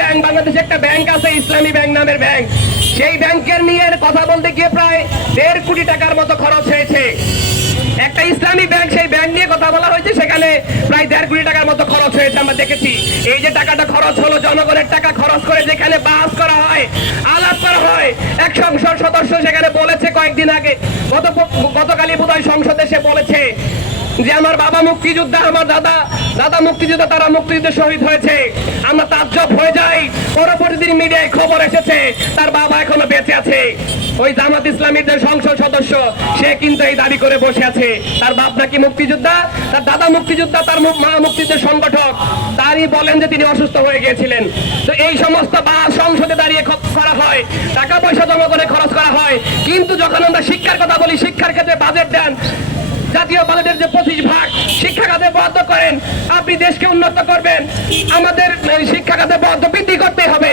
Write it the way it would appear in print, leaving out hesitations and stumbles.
Bank, বাংলাদেশে একটা bank আছে ইসলামী ব্যাংক নামের ব্যাংক, সেই ব্যাংকের নিয়ে কথা বলতে গিয়ে প্রায় 1.5 কোটি টাকার মতো খরচ হয়েছে। একটা ইসলামী ব্যাংক, সেই ব্যাংক নিয়ে কথা বলা হয়েছে, সেখানে প্রায় 1.5 কোটি টাকার মতো খরচ হয়েছে। আমরা দেখেছি এই যে টাকাটা খরচ হলো, জনগণের টাকা খরচ করে যেখানে বাস করা হয়, আলাপ করা হয়, এক সংসদ সদস্য সেখানে বলেছে কয়েকদিন আগে, গতকালই বোধহয় সংসদে সে বলেছে যে আমার বাবা মুক্তিযোদ্ধা, আমার দাদা মুক্তিযোদ্ধা, তারা মুক্তিযুদ্ধে শহীদ হয়েছে। আমরা তাজ্জব হয়ে যাই, পরবর্তী দিন মিডিয়ায় খবর এসেছে তার বাবা এখনো বেঁচে আছে। ওই জামাত ইসলামীর যে সংসদ সদস্য, সে কিন্তু এই দাবি করে বসে আছে তার বাপ নাকি মুক্তিযোদ্ধা, তার দাদা মুক্তিযোদ্ধা, তার মা মুক্তিযুদ্ধের সংগঠক, তারই বলেন যে তিনি অসুস্থ হয়ে গিয়েছিলেন। তো এই সমস্ত সংসদে দাঁড়িয়ে করা হয়, টাকা পয়সা জমা করে খরচ করা হয়, কিন্তু যখন আমরা শিক্ষার কথা বলি, শিক্ষার ক্ষেত্রে বাজেট দেন, জাতীয় বাজেটের যে 25% শিক্ষা খাতে বরাদ্দ করেন, আপনি দেশকে উন্নত করবেন, আমাদের শিক্ষা খাতে বরাদ্দ বৃদ্ধি করতে হবে,